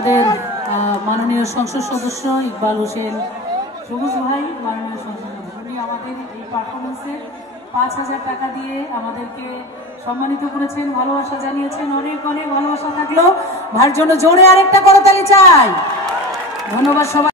আমাদের মাননীয় সংসদ সদস্য ইকবাল হোসেন সবুজ ভাই, মাননীয় সংসদ সদস্য, উনি আমাদের এই পারফরমেন্সে ৫,০০০ টাকা দিয়ে আমাদেরকে সম্মানিত করেছেন, ভালোবাসা জানিয়েছেন। অনেক অনেক ভালোবাসা থাকলো। ভাইয়ের জন্য জোরে আরেকটা করতালি চাই। ধন্যবাদ সবাই।